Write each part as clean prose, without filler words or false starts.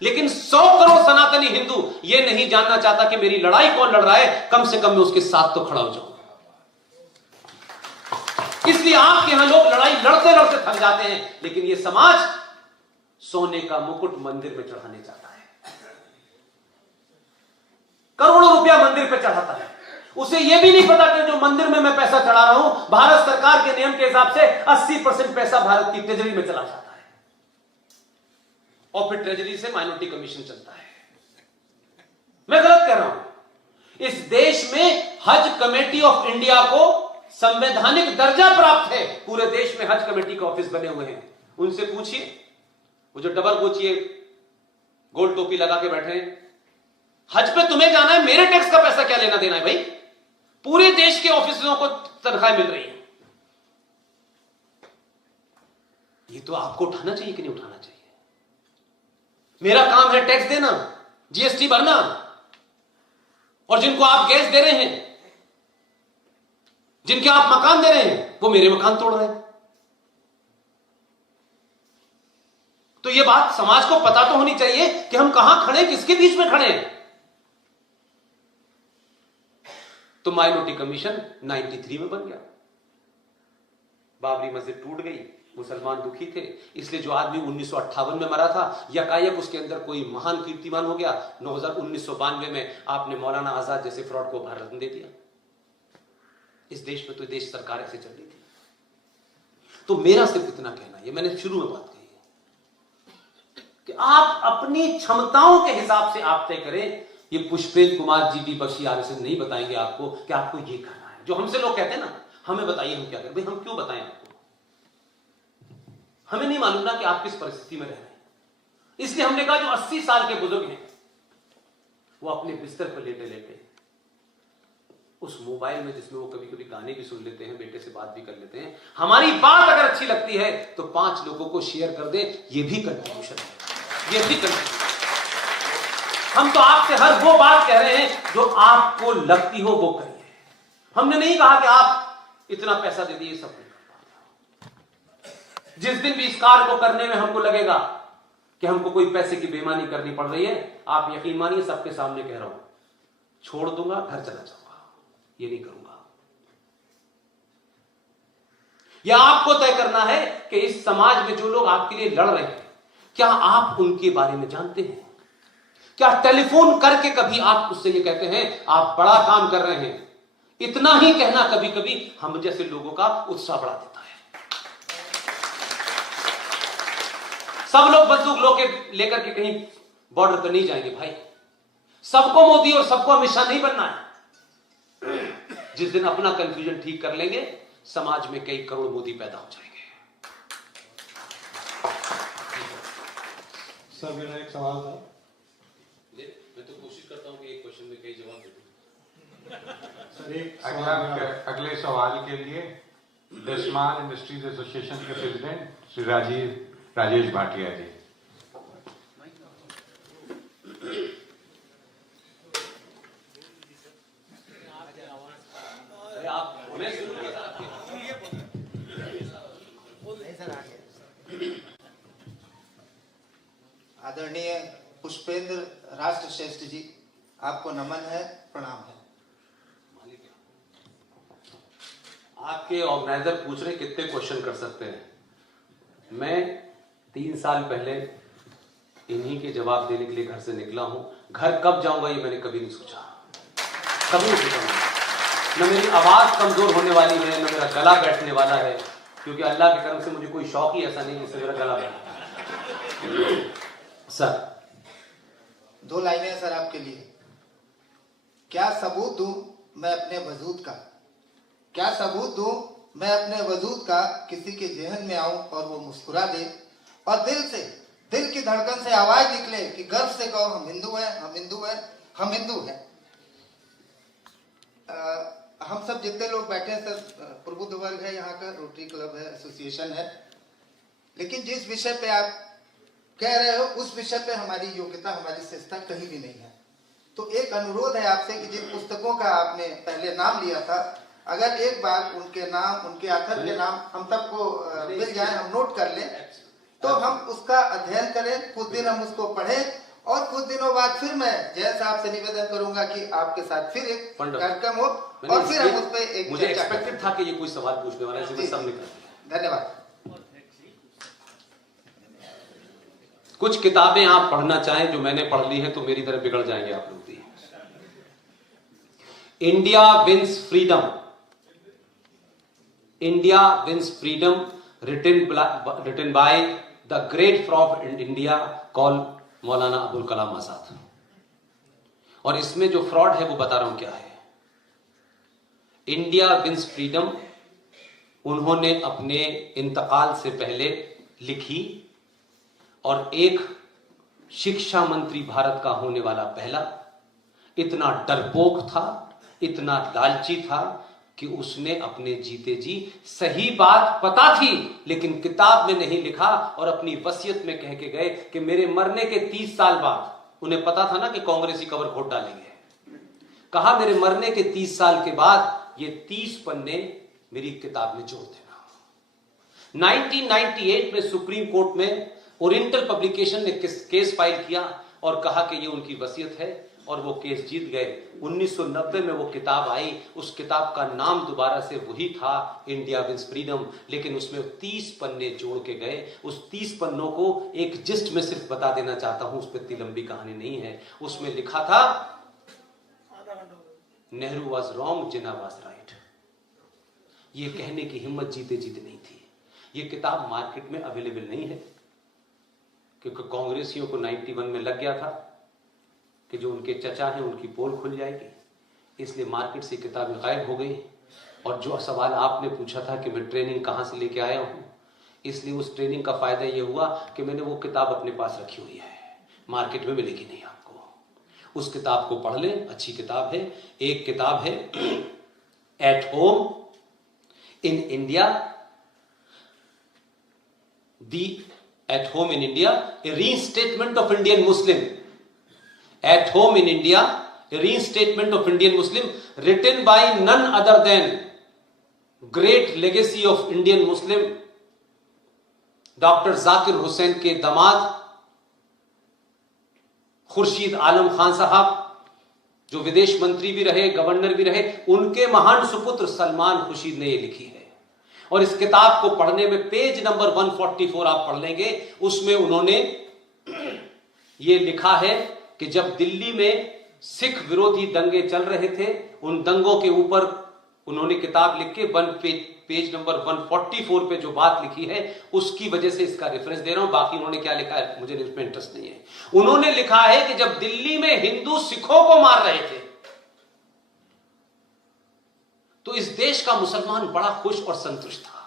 लेकिन 100 करोड़ सनातनी हिंदू ये नहीं जानना चाहता कि मेरी लड़ाई कौन लड़ रहा है, कम से कम मैं उसके साथ तो खड़ा हो जाऊं। इसलिए आपके यहां लोग लड़ाई लड़ते लड़ते थक जाते हैं, लेकिन ये समाज सोने का मुकुट मंदिर में चढ़ाने जाता है, करोड़ों रुपया मंदिर पे चढ़ाता है। उसे यह भी नहीं पता कि जो मंदिर में मैं पैसा चढ़ा रहा हूं, भारत सरकार के नियम के हिसाब से 80% पैसा भारत की ट्रेजरी में चला जाता है, और फिर ट्रेजरी से माइनॉरिटी कमीशन चलता है। मैं गलत कह रहा हूं? इस देश में हज कमेटी ऑफ इंडिया को संवैधानिक दर्जा प्राप्त है। पूरे देश में हज कमेटी के ऑफिस बने हुए हैं। उनसे पूछिए, वो जो डबल गोचिए गोल टोपी लगा के बैठे हैं, हज पे तुम्हें जाना है, मेरे टैक्स का पैसा क्या लेना देना है भाई? पूरे देश के ऑफिसरों को तनख्वाह मिल रही है। ये तो आपको उठाना चाहिए कि नहीं उठाना चाहिए? मेरा काम है टैक्स देना, जीएसटी भरना, और जिनको आप गैस दे रहे हैं, जिनके आप मकान दे रहे हैं, वो मेरे मकान तोड़ रहे हैं। तो ये बात समाज को पता तो होनी चाहिए कि हम कहां खड़े, किसके बीच में खड़े हैं। तो माइनॉरिटी कमीशन 93 में बन गया, बाबरी मस्जिद टूट गई, मुसलमान दुखी थे, इसलिए जो आदमी 1958 में मरा था, यकायक उसके अंदर कोई महान कीर्तिमान हो गया। 1992 में आपने मौलाना आजाद जैसे फ्रॉड को भारत रत्न दे दिया। इस देश में तो देश सरकार ऐसे चल रही थी। तो मेरा सिर्फ इतना कहना, ये मैंने शुरू में बात कही है कि आप अपनी क्षमताओं के हिसाब से आप तय करें। ये पुष्पेंद्र कुमार जी, डी बख्शी आरएसएस नहीं बताएंगे आपको कि आपको ये करना है। जो हमसे लोग कहते हैं ना, हमें बताइए हम क्या करें। भाई हम क्यों बताएं आपको? हमें नहीं मालूम ना कि आप किस परिस्थिति में रह रहे हैं। इसलिए हमने कहा जो 80 साल के बुजुर्ग हैं, वो अपने बिस्तर पर लेटे लेटे उस मोबाइल में, जिसमें वो कभी कभी गाने भी सुन लेते हैं, बेटे से बात भी कर लेते हैं, हमारी बात अगर अच्छी लगती है तो 5 लोगों को शेयर कर दे। ये भी कंट्रीब्यूशन है, ये भी कंट्रीब्यूशन। हम तो आपसे हर वो बात कह रहे हैं जो आपको लगती हो वो करिए। हमने नहीं कहा कि आप इतना पैसा दे दिए, सब नहीं कर पाते। जिस दिन भी इस कार्य को करने में हमको लगेगा कि हमको कोई पैसे की बेईमानी करनी पड़ रही है, आप यकीन मानिए, सबके सामने कह रहा हूं, छोड़ दूंगा, घर चला जाऊंगा, ये नहीं करूंगा। यह आपको तय करना है कि इस समाज में जो लोग आपके लिए लड़ रहे हैं, क्या आप उनके बारे में जानते हैं? क्या टेलीफोन करके कभी आप उससे ये कहते हैं आप बड़ा काम कर रहे हैं? इतना ही कहना कभी कभी हम जैसे लोगों का उत्साह बढ़ा देता है। सब लोग बंदूक लेकर के कहीं बॉर्डर पर नहीं जाएंगे भाई। सबको मोदी और सबको अमित शाह नहीं बनना है। जिस दिन अपना कंफ्यूजन ठीक कर लेंगे, समाज में कई करोड़ मोदी पैदा हो जाएंगे। सर मेरा एक सवाल था। मैं तो कोशिश करता हूं कि एक क्वेश्चन में कई जवाब दे दूं। सर एक अगले सवाल के लिए द स्मॉल इंडस्ट्रीज एसोसिएशन के प्रेसिडेंट श्री राजेश भाटिया जी। आदरणीय पुष्पेंद्र राष्ट्र श्रेष्ठ जी, आपको नमन है, प्रणाम है। आपके ऑर्गेनाइजर पूछ रहे कितने क्वेश्चन कर सकते हैं। मैं 3 साल पहले इन्हीं के जवाब देने के लिए घर से निकला हूं। घर कब जाऊंगा ये मैंने कभी नहीं सोचा, कभी नहीं सोचा। न मेरी आवाज कमजोर होने वाली है, न मेरा गला बैठने वाला है, क्योंकि अल्लाह के करम से मुझे कोई शौक ही ऐसा नहीं जिससे मेरा गला बैठे। सर 2 लाइनें हैं सर आपके लिए। क्या सबूत दूं मैं अपने वजूद का, क्या सबूत दूं मैं अपने वजूद का, किसी के जहन में आऊं और वो मुस्कुरा दे, और दिल की धड़कन से आवाज निकले कि गर्व से कहो हम हिंदू हैं, हम हिंदू हैं, हम हिंदू हैं। हम सब जितने लोग बैठे हैं सर, प्रबुद्ध वर्ग है, यहाँ का रोटरी क्लब है, एसोसिएशन है, लेकिन जिस विषय पे आप कह रहे हो उस विषय पे हमारी योग्यता, हमारी श्रेष्ठता कहीं भी नहीं है। तो एक अनुरोध है आपसे कि जिन पुस्तकों का आपने पहले नाम लिया था, अगर एक बार उनके नाम, उनके ऑथर के नाम हम सबको मिल जाए, हम नोट कर लें, तो हम उसका अध्ययन करें, कुछ दिन हम उसको पढ़ें दिनों बाद फिर मैं जय साहब से निवेदन करूंगा कि आपके साथ फिर एक Wonderful. कार्यक्रम हो और फिर हम उस पर एक मुझे चर्चा एक्सपेक्टेड करें। था कि ये कोई सवाल पूछने वाला है, इसलिए मैं सब निकल गया। धन्यवाद। कुछ किताबें आप पढ़ना चाहें जो मैंने पढ़ ली है तो मेरी तरह बिगड़ जाएंगे आप लोग भी। India wins freedom, India wins freedom, written by the great fraud in India call Maulana Abul Kalam Azad. और इसमें जो फ्रॉड है वो बता रहा हूं क्या है। इंडिया विंस फ्रीडम उन्होंने अपने इंतकाल से पहले लिखी और एक शिक्षा मंत्री भारत का होने वाला पहला इतना डरपोक था, इतना लालची था कि उसने अपने जीते जी सही बात पता थी लेकिन किताब में नहीं लिखा और अपनी वसीयत में कह के गए कि मेरे मरने के 30 साल बाद, उन्हें पता था ना कि कांग्रेसी कवर खोट डालेंगे, कहा मेरे मरने के 30 साल के बाद ये 30 पन्ने मेरी किताब में जोड़ देना। 1998 में सुप्रीम कोर्ट में ओरिएंटल पब्लिकेशन ने केस फाइल किया और कहा कि ये उनकी वसीयत है और वो केस जीत गए। 1990 में वो किताब आई, उस किताब का नाम दोबारा से वही था, इंडिया विंस फ्रीडम, लेकिन उसमें 30 पन्ने जोड़ के गए। उस 30 पन्नों को एक जिस्ट में सिर्फ बता देना चाहता हूं, उस पर इतनी लंबी कहानी नहीं है। उसमें लिखा था Nehru was wrong, Jinnah was right. ये कहने की हिम्मत जीते जीते नहीं थी। ये किताब मार्केट में अवेलेबल नहीं है क्योंकि कांग्रेसियों को 91 में लग गया था कि जो उनके चचा हैं उनकी पोल खुल जाएगी, इसलिए मार्केट से किताबें गायब हो गई। और जो सवाल आपने पूछा था कि मैं ट्रेनिंग कहाँ से लेके आया हूँ, इसलिए उस ट्रेनिंग का फायदा ये हुआ कि मैंने वो किताब अपने पास रखी हुई है, मार्केट में मिलेगी नहीं आपको। उस किताब को पढ़ लें, अच्छी किताब है। एक किताब है at home in India, the at home in India, a reinstatement of Indian Muslim. At home in India, a reinstatement of Indian Muslim, written by none other than great legacy of Indian Muslim, doctor Zakir Hussain के दामाद खुर्शीद आलम खान साहब, जो विदेश मंत्री भी रहे, governor भी रहे, उनके महान सुपुत्र सलमान खुर्शीद ने ये लिखी है। और इस किताब को पढ़ने में पेज नंबर 144 आप पढ़ लेंगे, उसमें उन्होंने ये लिखा है कि जब दिल्ली में सिख विरोधी दंगे चल रहे थे, उन दंगों के ऊपर उन्होंने किताब लिख के पेज नंबर 144 पे जो बात लिखी है उसकी वजह से इसका रेफरेंस दे रहा हूं। बाकी उन्होंने क्या लिखा है मुझे इसमें इंटरेस्ट नहीं है। उन्होंने लिखा है कि जब दिल्ली में हिंदू सिखों को मार रहे थे तो इस देश का मुसलमान बड़ा खुश और संतुष्ट था,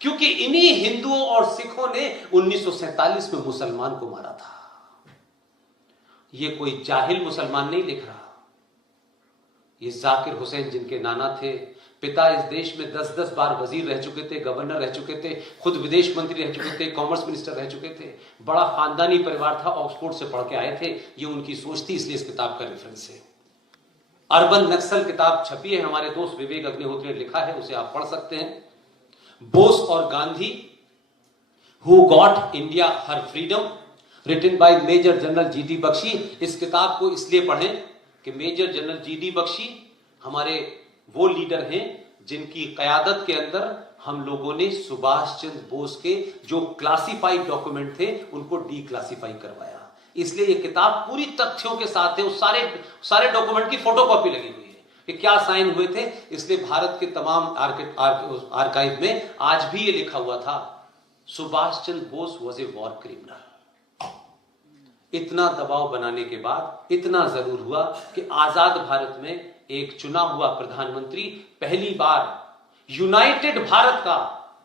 क्योंकि इन्हीं हिंदुओं और सिखों ने 1947 में मुसलमान को मारा था। ये कोई जाहिल मुसलमान नहीं लिख रहा, ये जाकिर हुसैन जिनके नाना थे, पिता इस देश में 10-10 बार वजीर रह चुके थे, गवर्नर रह चुके थे, खुद विदेश मंत्री रह चुके थे, कॉमर्स मिनिस्टर रह चुके थे, बड़ा खानदानी परिवार था, ऑक्सफोर्ड से पढ़ के आए थे। ये उनकी सोच थी, इसलिए इस किताब का रेफरेंस है। अर्बन नक्सल किताब छपी है, हमारे दोस्त विवेक अग्निहोत्री ने लिखा है, उसे आप पढ़ सकते हैं। बोस और Gandhi, who got India her freedom, written by major general GD Bakshi. इस किताब को इसलिए पढ़ें कि मेजर जनरल जीडी बख्शी हमारे वो लीडर हैं जिनकी कयादत के अंदर हम लोगों ने सुभाष चंद्र बोस के जो क्लासिफाइड डॉक्यूमेंट थे उनको डीक्लासिफाई करवाया। इसलिए ये किताब पूरी तथ्यों के साथ है, उस सारे डॉक्यूमेंट की फोटोकॉपी लगी हुई है कि क्या साइन हुए थे। इसलिए भारत के तमाम आर्काइव में आज भी ये लिखा हुआ था, Subhash Chandra Bose was a war criminal. इतना दबाव बनाने के बाद इतना जरूर हुआ कि आजाद भारत में एक चुना हुआ प्रधानमंत्री पहली बार यूनाइटेड भारत का,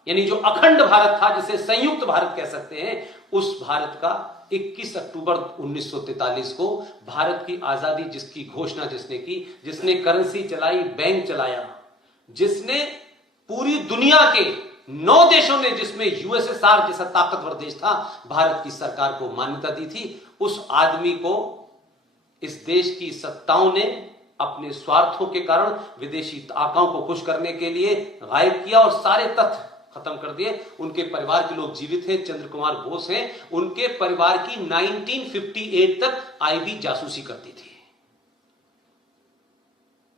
यानी जो अखंड भारत था जिसे संयुक्त भारत कह सकते हैं, उस भारत का 21 अक्टूबर 1943 को भारत की आजादी जिसकी घोषणा जिसने की, जिसने करेंसी चलाई, बैंक चलाया, जिसने पूरी दुनिया के 9 देशों ने, जिसमें यूएसएसआर जैसा ताकतवर देश था, भारत की सरकार को मान्यता दी थी, उस आदमी को इस देश की सत्ताओं ने अपने स्वार्थों के कारण विदेशी ताकाओं को खुश करने के लिए गायब किया और सारे तथ्य खत्म कर दिए। उनके परिवार के लोग जीवित हैं, चंद्र कुमार बोस हैं, उनके परिवार की 1958 तक आईबी जासूसी करती थी।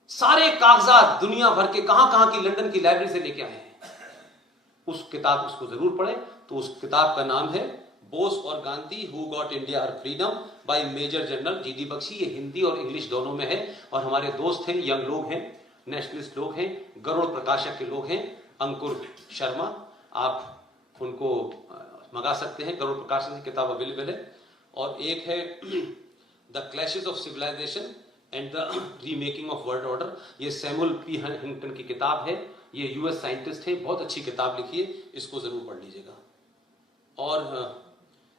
सारे कागजात दुनिया भर के कहां की लंदन की लाइब्रेरी से लेके आए हैं। उस किताब उसको जरूर पढ़े। तो उस किताब का नाम है बोस और Gandhi who got India her freedom by major general GD Bakshi. ये हिंदी और इंग्लिश दोनों में है। और हमारे दोस्त हैं, यंग लोग हैं, नेशनलिस्ट लोग हैं, गरुड़ प्रकाशक के लोग हैं, अंकुर शर्मा, आप उनको मंगा सकते हैं। गरुड़ प्रकाशक की किताब अवेलेबल है। और एक है the clashes of civilization and the remaking of world order. ये सैमुअल पी हंटिंगटन की किताब है। ये यूएस साइंटिस्ट है, बहुत अच्छी किताब लिखी है, इसको जरूर पढ़ लीजिएगा। और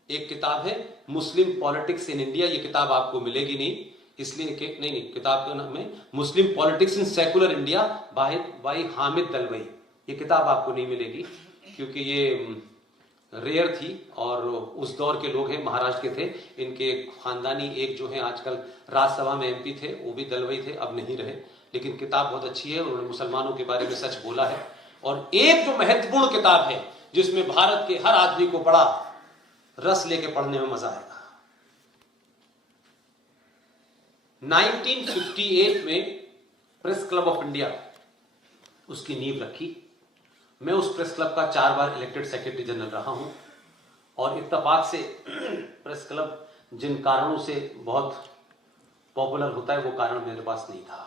एक किताब है मुस्लिम पॉलिटिक्स इन इंडिया। ये किताब आपको मिलेगी नहीं, इसलिए कि नहीं, किताब का नाम है Muslim politics in secular India by Hamid Dalwai. ये किताब आपको नहीं मिलेगी क्योंकि ये रेयर थी और उस दौर के लोग हैं, महाराष्ट्र के थे। इनके खानदानी एक जो है आजकल राज्यसभा में एमपी थे, वो भी दलवई थे, अब नहीं रहे। लेकिन किताब बहुत अच्छी है, उन्होंने मुसलमानों के बारे में सच बोला है। और एक जो महत्वपूर्ण किताब है जिसमें भारत के हर आदमी को बड़ा रस लेके पढ़ने में मजा आएगा। 1958 में प्रेस क्लब ऑफ इंडिया उसकी नींव रखी। मैं उस प्रेस क्लब का 4 बार इलेक्टेड सेक्रेटरी जनरल रहा हूं। और इत्तेफाक से प्रेस क्लब जिन कारणों से बहुत पॉपुलर होता है वो कारण मेरे पास नहीं था।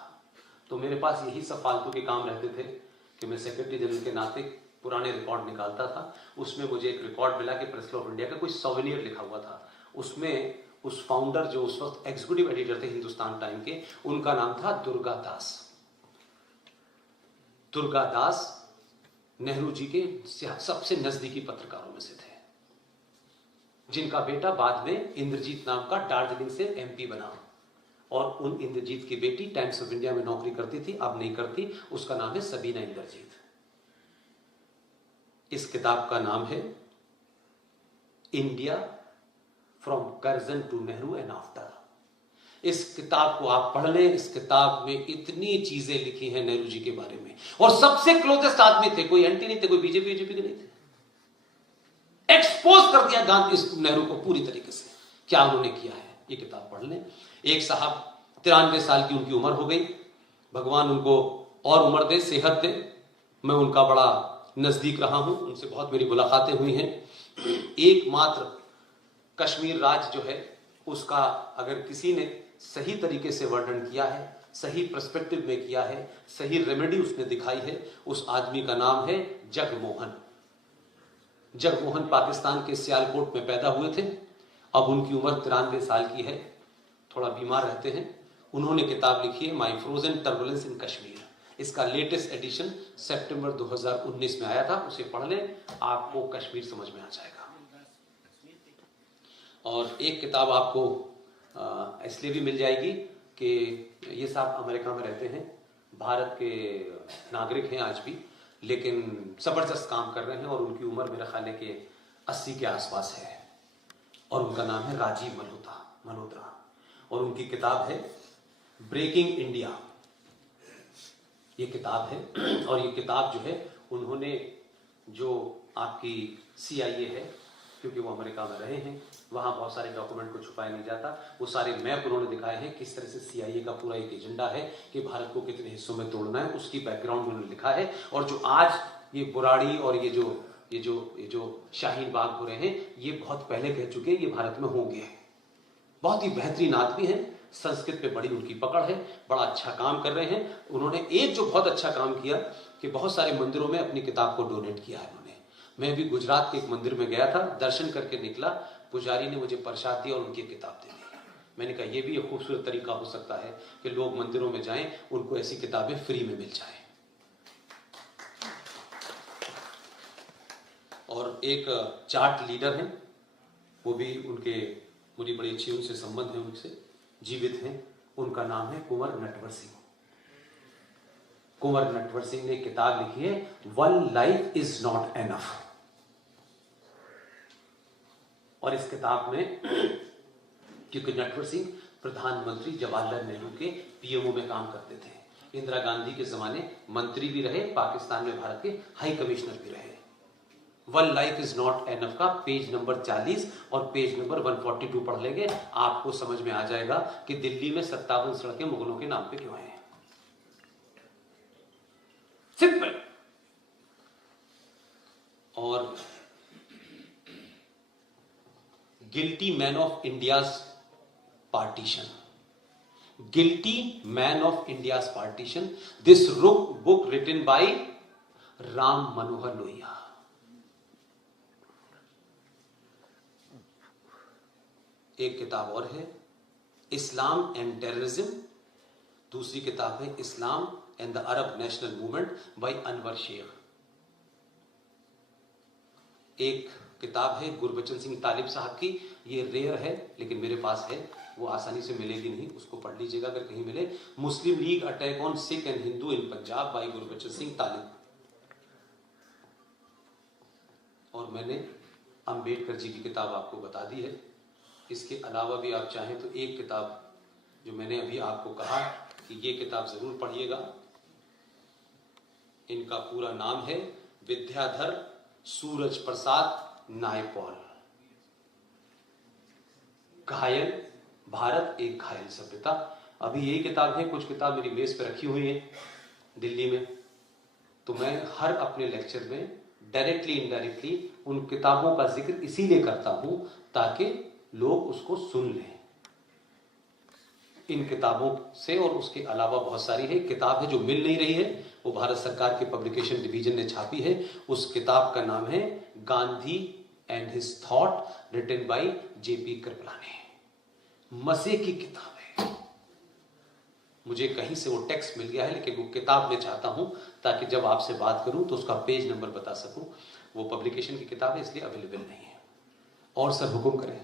तो मेरे पास यही सब फालतू के काम रहते थे कि मैं सेक्रेटरी जनरल के नाते पुराने रिकॉर्ड निकालता था। उसमें मुझे एक रिकॉर्ड मिला कि प्रेस क्लब ऑफ इंडिया का कोई सोवेनियर लिखा हुआ था। उसमें उस फाउंडर जो उस वक्त एग्जीक्यूटिव एडिटर थे हिंदुस्तान टाइम के, उनका नाम था दुर्गा दास। दुर्गा दास नेहरू जी के सबसे नजदीकी पत्रकारों में से थे, जिनका बेटा बाद में इंद्रजीत नाम का दार्जिलिंग से एमपी बना। और उन इंद्रजीत की बेटी टाइम्स ऑफ इंडिया में नौकरी करती थी, अब नहीं करती। उसका नाम है सबीना इंद्रजीत। इस किताब का नाम है India from Curzon to Nehru and after. इस किताब को आप पढ़ लें। इस किताब में इतनी चीजें लिखी हैं नेहरू जी के बारे में। और सबसे क्लोजेस्ट आदमी थे, कोई एंटी नहीं थे, कोई बीजेपी के नहीं थे। एक्सपोज कर दिया गांधी नेहरू को पूरी तरीके से, क्या उन्होंने किया है। ये किताब पढ़ लें। एक साहब 93 साल की उनकी उम्र हो गई, भगवान उनको और उम्र दे, सेहत दे। मैं उनका बड़ा नजदीक रहा हूं, उनसे बहुत मेरी मुलाकातें हुई हैं। एकमात्र कश्मीर राज्य जो है उसका अगर किसी ने सही तरीके से वर्णन किया है, सही पर्सपेक्टिव में किया है, सही रेमेडी उसने दिखाई है, उस आदमी का नाम है जगमोहन। जगमोहन पाकिस्तान के सियालकोट में पैदा हुए थे। अब उनकी उम्र 93 साल की है, थोड़ा बीमार रहते हैं। उन्होंने किताब लिखी है माई फ्रोजन टर्बुलेंस इन कश्मीर। इसका लेटेस्ट एडिशन सितंबर 2019 में आया था, उसे पढ़ लें, आपको कश्मीर समझ में आ जाएगा। और एक किताब आपको इसलिए भी मिल जाएगी कि ये साहब अमेरिका में रहते हैं, भारत के नागरिक हैं आज भी, लेकिन जबरदस्त काम कर रहे हैं। और उनकी उम्र मेरा ख्याल है कि 80 के आसपास है। और उनका नाम है राजीव मल्होत्रा। और उनकी किताब है ब्रेकिंग इंडिया, ये किताब है। और ये किताब जो है उन्होंने, जो आपकी CIA है, क्योंकि वो अमेरिका में रहे हैं, वहाँ बहुत सारे डॉक्यूमेंट को छुपाया नहीं जाता, वो सारे मैप उन्होंने दिखाए हैं किस तरह से CIA का पूरा एक एजेंडा है कि भारत को कितने हिस्सों में तोड़ना है, उसकी बैकग्राउंड उन्होंने लिखा है। और जो आज ये बुराड़ी और ये जो शाहीन बाग हो रहे हैं, ये बहुत पहले कह चुके हैं ये भारत में होंगे। बहुत ही बेहतरीन आदमी है, संस्कृत पे बड़ी उनकी पकड़ है, बड़ा अच्छा काम कर रहे हैं। उन्होंने एक जो बहुत अच्छा काम किया कि बहुत सारे मंदिरों में अपनी किताब को डोनेट किया है उन्होंने। मैं भी गुजरात के एक मंदिर में गया था, दर्शन करके निकला, पुजारी ने मुझे प्रसाद दिया और उनकी किताब दे दी। मैंने कहा ये भी एक खूबसूरत तरीका हो सकता है कि लोग मंदिरों में जाएं, उनको ऐसी किताबें फ्री में मिल जाए। और एक चार्ट लीडर हैं, वो भी उनके, मुझे बड़ी अच्छी उनसे संबंध है, उनसे जीवित हैं। उनका नाम है कुंवर नटवर सिंह। कुंवर नटवर सिंह ने किताब लिखी है one life is not enough. और इस किताब में, क्योंकि नटवर सिंह प्रधानमंत्री जवाहरलाल नेहरू के PMO में काम करते थे, इंदिरा गांधी के जमाने मंत्री भी रहे, पाकिस्तान में भारत के हाई कमिश्नर भी रहे। One life is not enough का पेज नंबर 40 और पेज नंबर 142 पढ़ लेंगे, आपको समझ में आ जाएगा कि दिल्ली में 57 सड़कें मुगलों के नाम पे क्यों हैं। सिंपल। और guilty man of India's partition, guilty man of India's partition, this book written by Ram Manohar Lohia. एक किताब और है इस्लाम एंड टेररिज्म, दूसरी किताब है Islam and the Arab national movement by Anwar Sheikh. एक किताब है गुरबचन सिंह तालिब साहब की, ये रेयर है लेकिन मेरे पास है, वो आसानी से मिलेगी नहीं, उसको पढ़ लीजिएगा अगर कहीं मिले। Muslim League attack on Sikh and Hindu in Punjab by Gurbachan Singh Talib. और मैंने अंबेडकर जी की किताब आपको बता दी है। इसके अलावा भी आप चाहें तो एक किताब जो मैंने अभी आपको कहा कि ये किताब जरूर पढ़िएगा, इनका पूरा नाम है विद्याधर सूरज प्रसाद नायपॉल, घायल भारत एक घायल सभ्यता। अभी यही किताब है, कुछ किताब मेरी मेज पे रखी हुई है दिल्ली में, तो मैं हर अपने लेक्चर में डायरेक्टली इनडायरेक्टली उन किताबों का जिक्र इसीलिए करता हूं ताकि लोग उसको सुन लें। इन किताबों से और उसके अलावा बहुत सारी है किताब है जो मिल नहीं रही है, वो भारत सरकार के पब्लिकेशन डिवीजन ने छापी है। उस किताब का नाम है Gandhi and his thought written by JP Kripalani. मजे की किताब है, मुझे कहीं से वो टेक्स्ट मिल गया है लेकिन वो किताब मैं चाहता हूं ताकि जब आपसे बात करूं तो उसका पेज नंबर बता सकूं। वो पब्लिकेशन की किताब है इसलिए अवेलेबल नहीं है। और सर हुक्म करें।